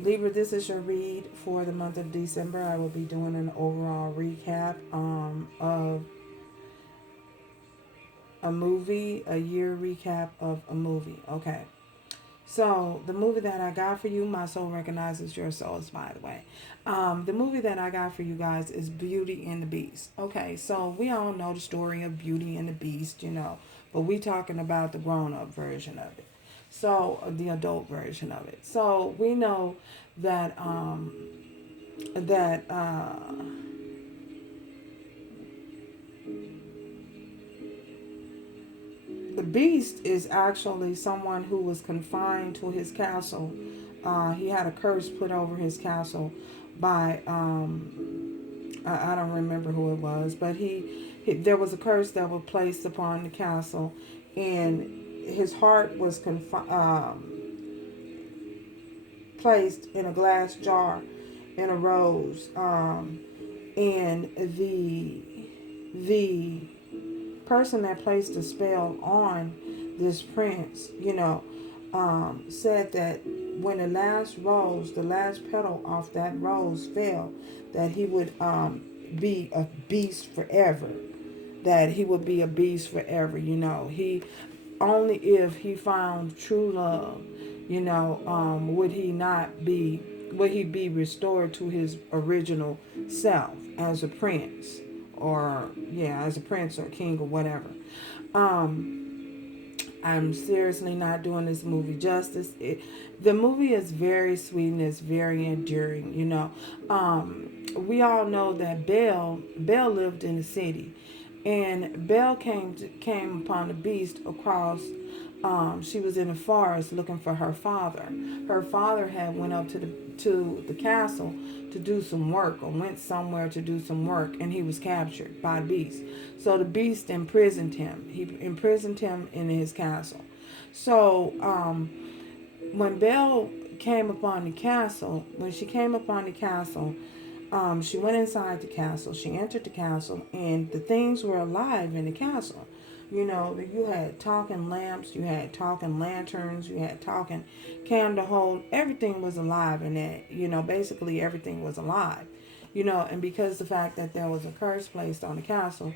Libra, this is your read for the month of December. I will be doing an overall recap of a movie, a year recap of a movie. Okay. So the movie that I got for you, my soul recognizes your souls, by the way. The movie that I got for you guys is Beauty and the Beast. Okay, so we all know the story of Beauty and the Beast, but we talking about the grown-up version of it. So the adult version of it. So we know that that the Beast is actually someone who was confined to his castle. He had a curse put over his castle by I don't remember who it was, but there was a curse that was placed upon the castle, and his heart was placed in a glass jar in a rose, and the person that placed the spell on this prince, said that when the last petal off that rose fell, that he would be a beast forever. That he would be a beast forever. He only if he found true love, would he not be would he be restored to his original self as a prince, or as a prince or king or whatever. I'm seriously not doing this movie justice. The movie is very sweet and it's very enduring. We all know that Belle lived in the city, and Belle came upon the beast across. She was in the forest looking for her father. Her father had went up to the castle to do some work, or went somewhere to do some work, and he was captured by the beast. So the beast imprisoned him. He imprisoned him in his castle. So when Belle came upon the castle, when she came upon the castle, she went inside the castle. She entered the castle, and the things were alive in the castle. You had talking lamps, you had talking lanterns, you had talking candle hold. Everything was alive in that. Basically everything was alive. And because the fact that there was a curse placed on the castle,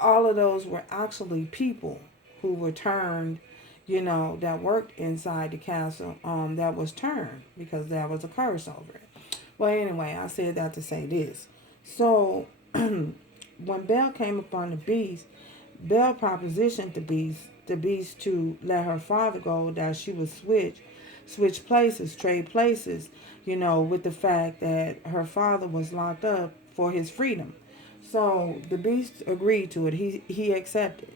all of those were actually people who were turned, that worked inside the castle, that was turned because there was a curse over it. Well, anyway, I said that to say this. So when Belle came upon the beast, Belle propositioned the beast to let her father go, that she would switch places, trade places, with the fact that her father was locked up for his freedom. So the beast agreed to it. He accepted.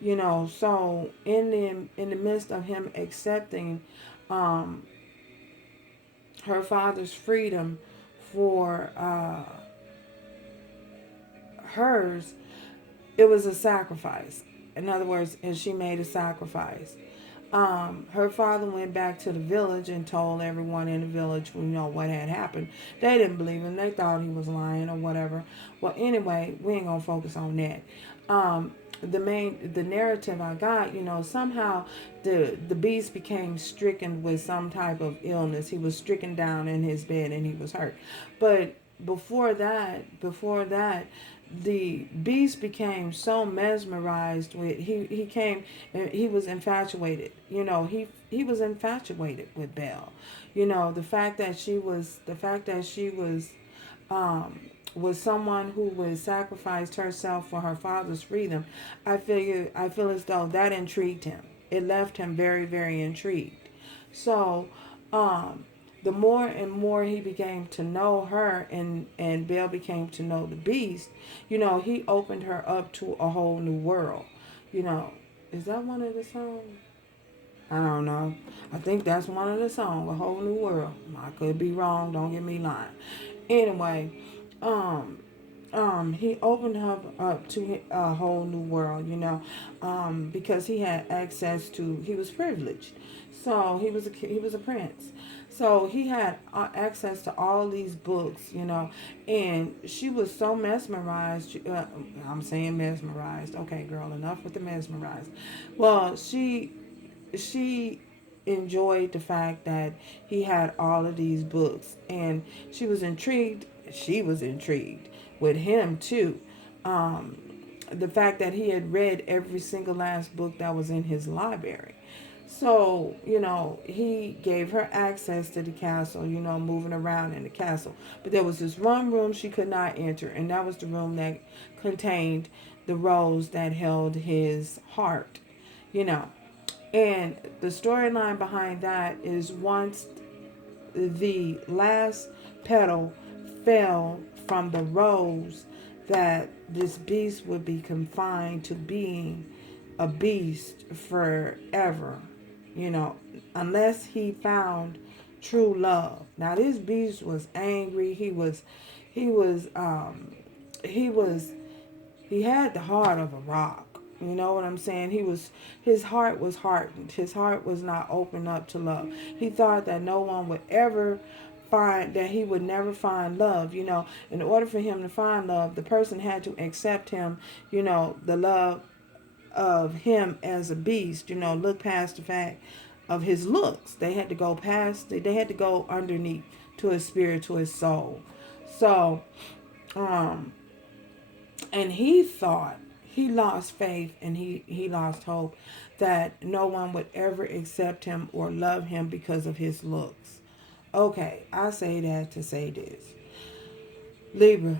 So in the midst of him accepting her father's freedom for hers, it was a sacrifice. In other words, and she made a sacrifice. Her father went back to the village and told everyone in the village, what had happened. They didn't believe him. They thought he was lying or whatever. Well, anyway, we ain't gonna focus on that. The narrative I got, somehow the beast became stricken with some type of illness. He was stricken down in his bed and he was hurt. But before that, the beast became so mesmerized with he was infatuated. He was infatuated with Belle. The fact that she was someone who was sacrificed herself for her father's freedom. I feel as though that intrigued him. It left him very, very intrigued. So the more and more he began to know her, and Belle became to know the beast, he opened her up to a whole new world. You know, is that one of the songs? I don't know. I think that's one of the songs, A Whole New World. I could be wrong, don't get me lying. Anyway, um, he opened her up to a whole new world, because he had access to, he was privileged. So he was a prince. So he had access to all these books, and she was so mesmerized. I'm saying mesmerized. Okay, girl, enough with the mesmerized. Well, she enjoyed the fact that he had all of these books, and she was intrigued. She was intrigued with him too. Um, the fact that he had read every single last book that was in his library. So, he gave her access to the castle, moving around in the castle. But there was this one room she could not enter, and that was the room that contained the rose that held his heart, you know. And the storyline behind that is once the last petal fell from the rose, that this beast would be confined to being a beast forever, unless he found true love. Now this beast was angry. He was he was he had the heart of a rock. You know what I'm saying? His heart was hardened. His heart was not open up to love. He thought that no one would ever that he would never find love. In order for him to find love, the person had to accept him, the love of him as a beast, look past the fact of his looks. They had to go past, they had to go underneath to his spirit, to his soul. So, and he thought, he lost faith, and he lost hope that no one would ever accept him or love him because of his looks. Okay, I say that to say this. Libra,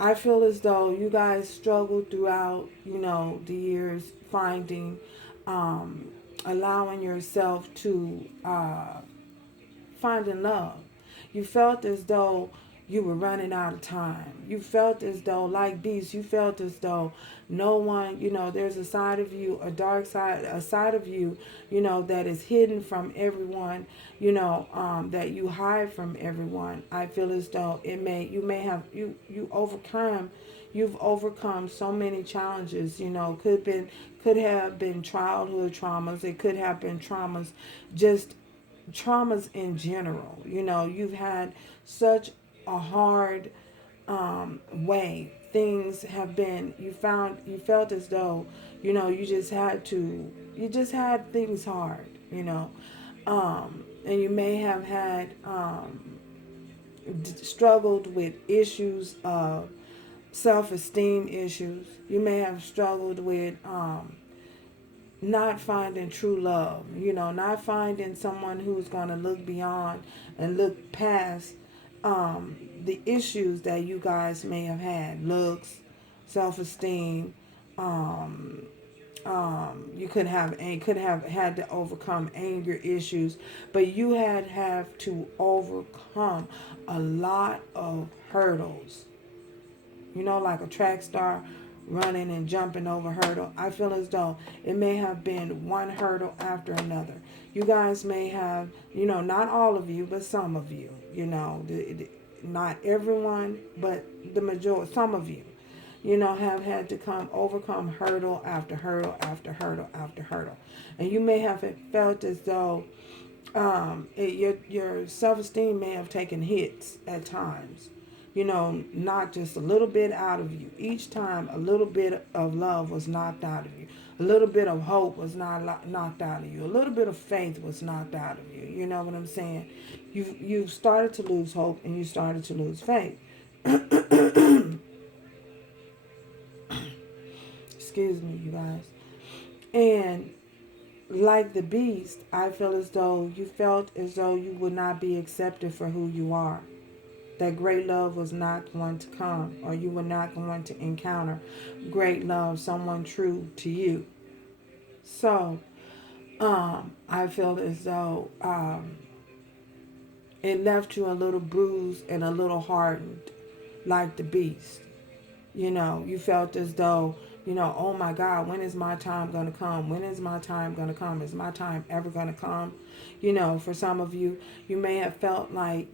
I feel as though you guys struggled throughout, the years finding, allowing yourself to finding love. You felt as though you were running out of time. You felt as though, like beasts, you felt as though no one, there's a side of you, a dark side, a side of you, that is hidden from everyone, that you hide from everyone. I feel as though you've overcome so many challenges, could have been childhood traumas. It could have been traumas, just traumas in general. You've had such a hard way. Things have been, you felt as though, you just had things hard, and you may have had struggled with issues of self-esteem issues. You may have struggled with not finding true love, not finding someone who's going to look beyond and look past the issues that you guys may have had. Looks, self-esteem. You could have had to overcome anger issues, but you have to overcome a lot of hurdles. Like a track star running and jumping over hurdle. I feel as though it may have been one hurdle after another. You guys may have, not all of you, but some of you, not everyone, but the majority, some of you, have had to overcome hurdle after hurdle after hurdle after hurdle. And you may have felt as though your self-esteem may have taken hits at times. Not just a little bit out of you. Each time a little bit of love was knocked out of you. A little bit of hope was not knocked out of you. A little bit of faith was knocked out of you. You know what I'm saying? You've started to lose hope, and you started to lose faith. Excuse me, you guys. And like the beast, I feel as though you felt as though you would not be accepted for who you are. That great love was not going to come, or you were not going to encounter great love, someone true to you. So, I feel as though it left you a little bruised and a little hardened, like the beast. You felt as though, oh my God, when is my time going to come? When is my time going to come? Is my time ever going to come? For some of you, you may have felt like,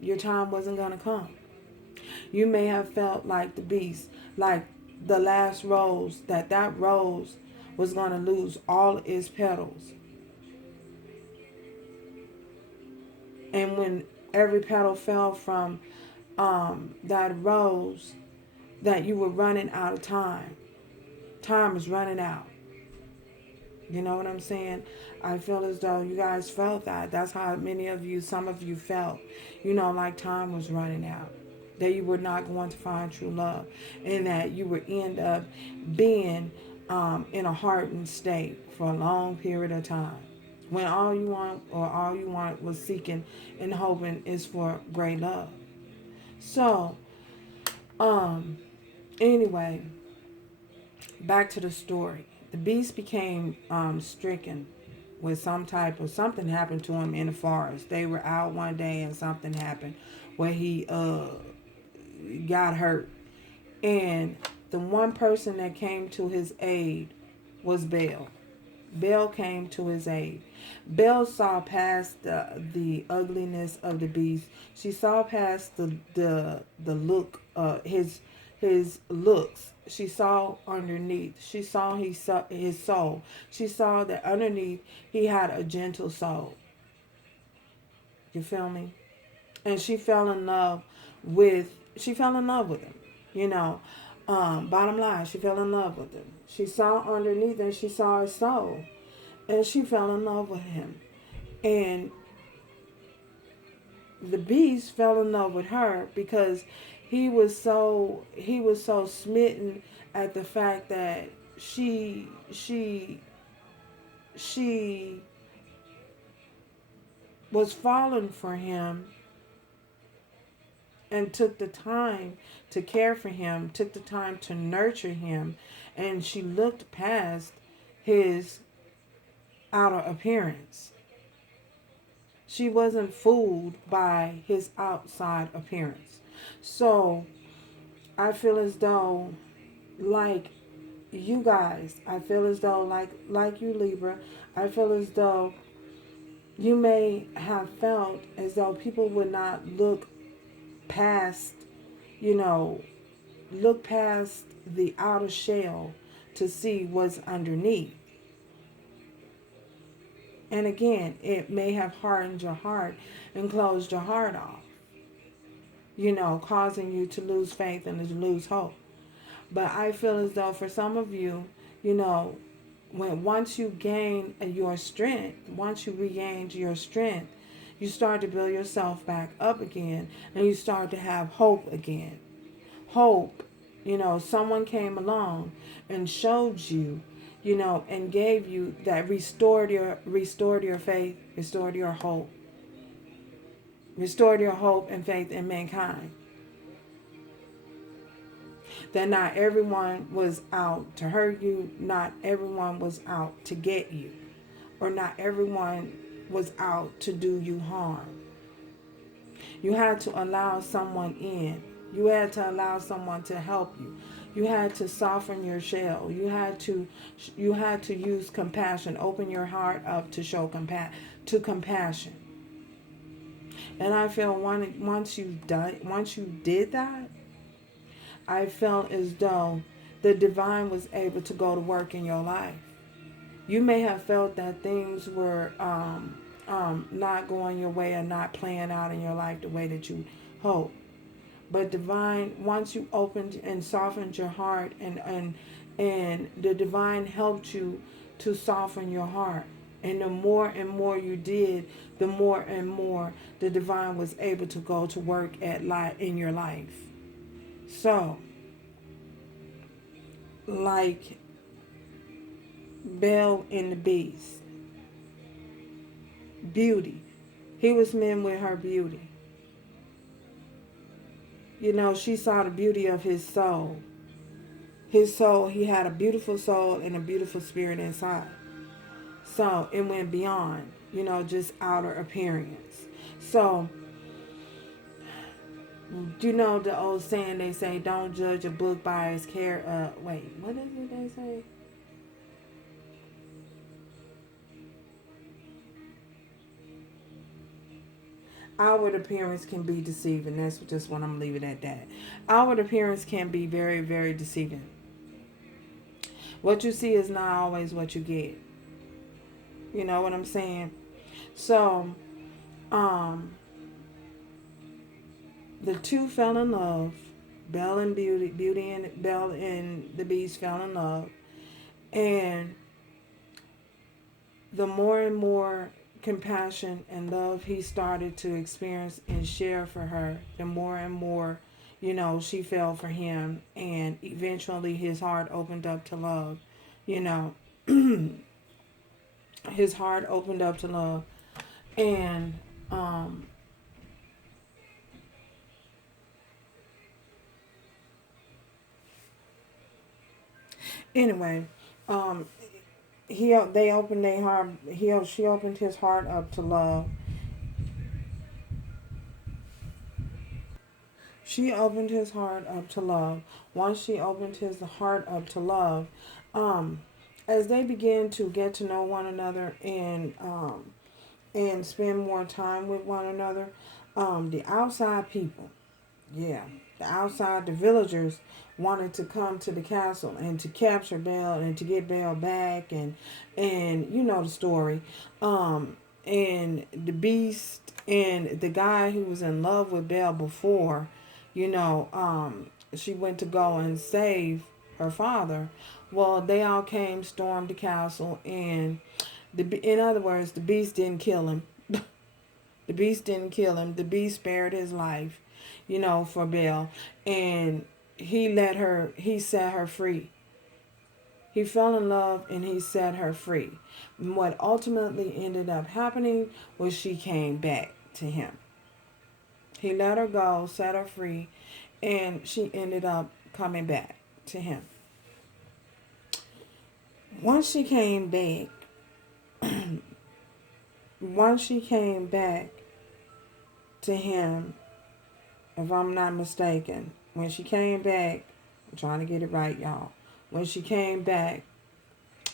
your time wasn't going to come. You may have felt like the beast, like the last rose, that rose was going to lose all its petals. And when every petal fell from that rose, that you were running out of time. Time is running out. You know what I'm saying? I feel as though you guys felt that. That's how many of you, some of you felt, like time was running out. That you were not going to find true love. And that you would end up being in a hardened state for a long period of time. When all you want was seeking and hoping is for great love. So, anyway, back to the story. The beast became stricken with something happened to him in the forest. They were out one day and something happened where he got hurt. And the one person that came to his aid was Baal. Baal came to his aid. Baal saw past the ugliness of the beast. She saw past the look his looks. She saw underneath. She saw his soul. She saw that underneath he had a gentle soul. You feel me? And she fell in love with him. You know, bottom line, she fell in love with him. She saw underneath and she saw his soul. And she fell in love with him. And the beast fell in love with her because he was so smitten at the fact that she was falling for him and took the time to care for him, took the time to nurture him, and she looked past his outer appearance. She wasn't fooled by his outside appearance. So I feel as though, like you guys, I feel as though, like you Libra, I feel as though you may have felt as though people would not look past, look past the outer shell to see what's underneath. And again, it may have hardened your heart and closed your heart off, causing you to lose faith and to lose hope. But I feel as though for some of you, once you gain your strength, once you regained your strength, you start to build yourself back up again and you start to have hope again. Hope, someone came along and showed you, and gave you that, restored your faith, restored your hope and faith in mankind. That not everyone was out to hurt you, not everyone was out to get you, or not everyone was out to do you harm. You had to allow someone in. You had to allow someone to help you. You had to soften your shell. You had to use compassion. Open your heart up to show compassion. And I feel once you did that, I felt as though the divine was able to go to work in your life. You may have felt that things were not going your way or not playing out in your life the way that you hoped. But divine, once you opened and softened your heart, and the divine helped you to soften your heart. And the more and more you did, the more and more the divine was able to go to work in your life. So, like Belle and the Beast, beauty. He was meant with her beauty. She saw the beauty of his soul. His soul, he had a beautiful soul and a beautiful spirit inside. So it went beyond, just outer appearance. So, the old saying, they say, don't judge a book by its wait, what is it they say? Outward appearance can be deceiving. That's just what I'm leaving at that. Outward appearance can be very, very deceiving. What you see is not always what you get. You know what I'm saying? So, the two fell in love. Belle and Beauty and Belle and the Beast fell in love. And the more and more compassion and love he started to experience and share for her, the more and more, she fell for him. And eventually his heart opened up to love. You know, his heart opened up to love. And, anyway, um, they opened their heart. She opened his heart up to love. She opened his heart up to love. Once she opened his heart up to love, um, as they began to get to know one another and spend more time with one another, the outside people, yeah, the villagers wanted to come to the castle and to capture Belle and to get Belle back, and you know the story. And the beast and the guy who was in love with Belle before, she went to go and save her father. Well, they all came, stormed the castle, and in other words, the beast didn't kill him. The beast didn't kill him. The beast spared his life, for Belle. And he set her free. He fell in love and he set her free. And what ultimately ended up happening was she came back to him. He let her go, set her free, and she ended up coming back to him. Once she came back, once she came back to him, if I'm not mistaken, when she came back, I'm trying to get it right, y'all. When she came back,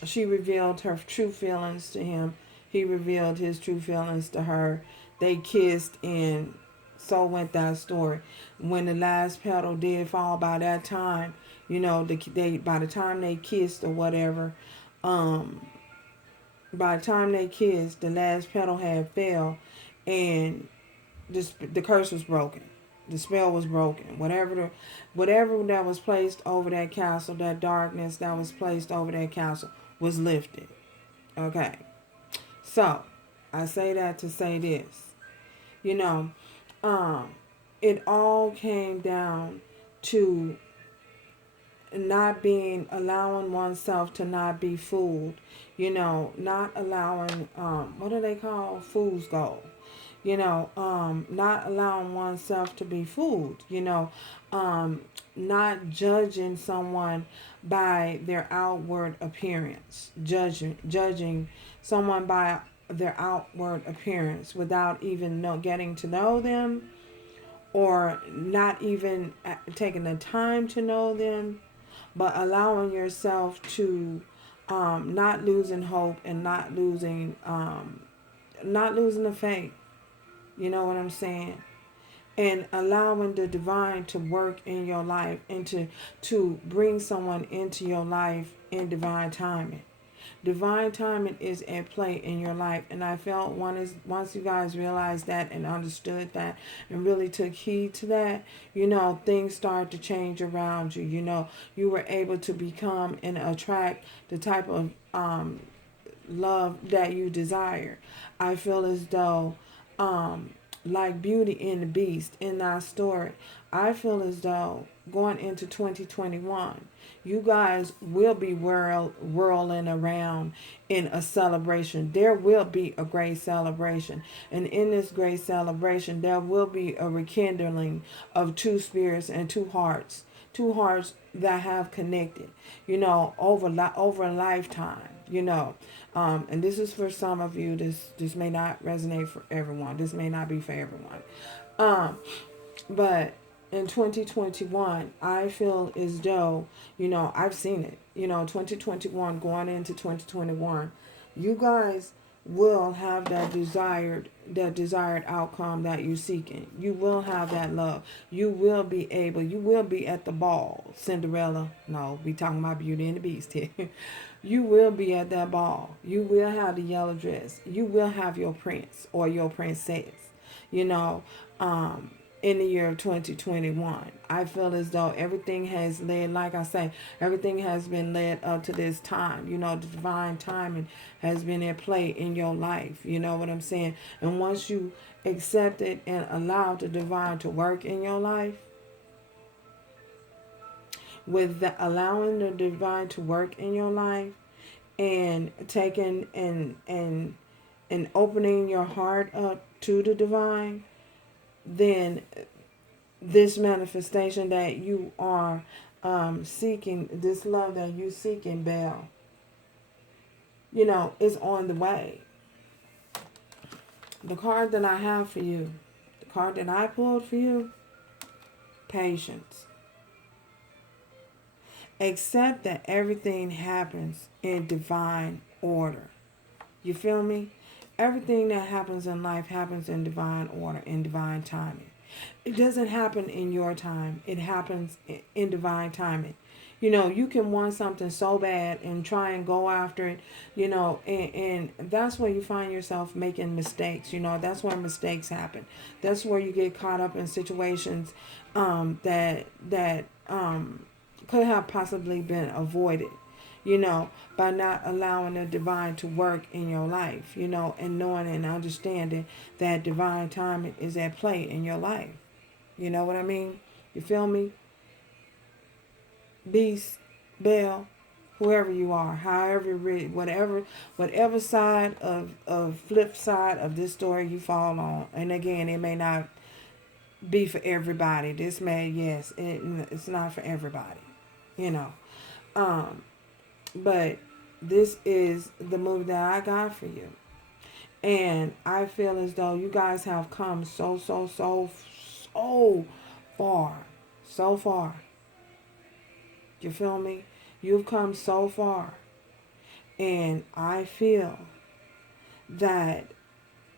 she revealed her true feelings to him. He revealed his true feelings to her. They kissed, and so went that story. When the last petal did fall, by that time, by the time they kissed or whatever, by the time they kissed, the last petal had fell, and the curse was broken. The spell was broken. Whatever that was placed over that castle, that darkness that was placed over that castle, was lifted. Okay. So, I say that to say this. You know, it all came down to allowing oneself to not be fooled. Not allowing, what do they call? Fool's gold. Not allowing oneself to be fooled, not judging someone by their outward appearance, judging someone by their outward appearance without even getting to know them, or not even taking the time to know them, but allowing yourself to not losing hope and not losing the faith. You know what I'm saying? And allowing the divine to work in your life and to bring someone into your life in divine timing. Divine timing is at play in your life. And I felt once you guys realized that and understood that and really took heed to that, things started to change around you. You were able to become and attract the type of love that you desire. I feel as though like Beauty and the Beast in that story, I feel as though going into 2021, you guys will be whirling around in a celebration. There will be a great celebration. And in this great celebration, there will be a rekindling of two spirits and two hearts. Two hearts that have connected, over a lifetime, and this is for some of you. This may not resonate for everyone. This may not be for everyone. But in 2021, I feel as though, I've seen it. 2021 going into 2021, you guys will have that desired outcome that you're seeking. You will have that love. You will be at the ball. Cinderella, no, we talking about Beauty and the Beast here. You will be at that ball. You will have the yellow dress. You will have your prince or your princess. in the year of 2021. I feel as though everything has led, like I say, everything has been led up to this time. You know, the divine timing has been at play in your life. You know what I'm saying? And once you accept it and allow the divine to work in your life, with the, allowing the divine to work in your life and taking and opening your heart up to the divine, then this manifestation that you are seeking, this love that you seeking, Belle, you know, is on the way. The card that I have for you, the card that I pulled for you, patience. Accept that everything happens in divine order. You feel me? Everything that happens in life happens in divine order, in divine timing. It doesn't happen in your time. It happens in divine timing. You know, you can want something so bad and try and go after it, you know, and that's where you find yourself making mistakes. You know, that's where mistakes happen. That's where you get caught up in situations that could have possibly been avoided, you know, by not allowing the divine to work in your life, you know, and knowing and understanding that divine timing is at play in your life. You know what I mean? You feel me? Beast, Belle, whoever you are, however, whatever side of flip side of this story you fall on. And again, it may not be for everybody. This may, yes, it's not for everybody, you know. But this is the move that I got for you. And I feel as though you guys have come so far. So far. You feel me? You've come so far. And I feel that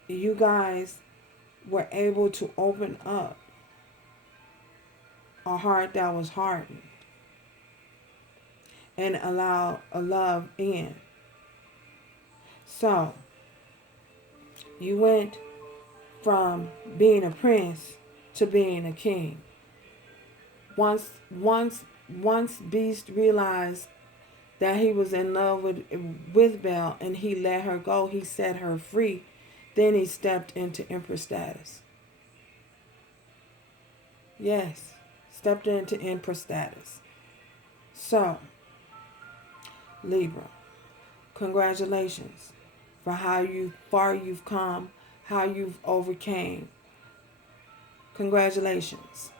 you guys were able to open up a heart that was hardened and allow a love in. So, you went from being a prince to being a king. Once Beast realized that he was in love with Belle and he let her go, he set her free, then he stepped into Empress status. Yes, stepped into Empress status. So, Libra, congratulations for how far you've come, how you've overcame. Congratulations.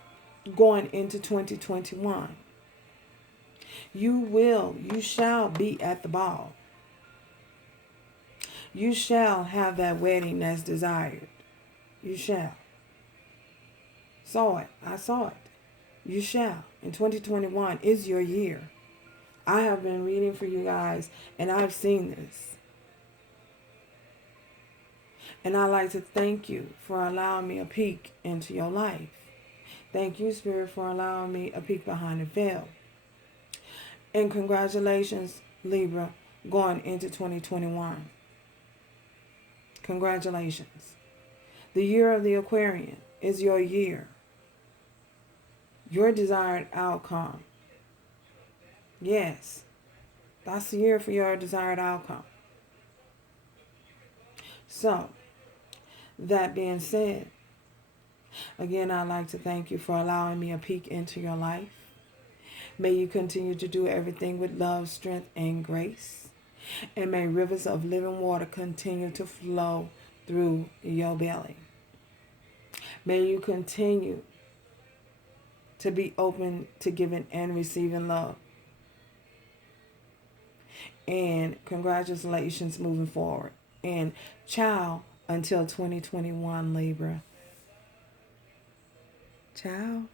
Going into 2021. You shall be at the ball. You shall have that wedding that's desired. You shall. Saw it. I saw it. You shall. And 2021 is your year. I have been reading for you guys, and I've seen this. And I'd like to thank you for allowing me a peek into your life. Thank you, Spirit, for allowing me a peek behind the veil. And congratulations, Libra, going into 2021. Congratulations. The year of the Aquarian is your year. Your desired outcome. Yes, that's the year for your desired outcome. So, that being said, again, I'd like to thank you for allowing me a peek into your life. May you continue to do everything with love, strength, and grace. And may rivers of living water continue to flow through your belly. May you continue to be open to giving and receiving love. And congratulations moving forward. And ciao until 2021, Libra. Ciao.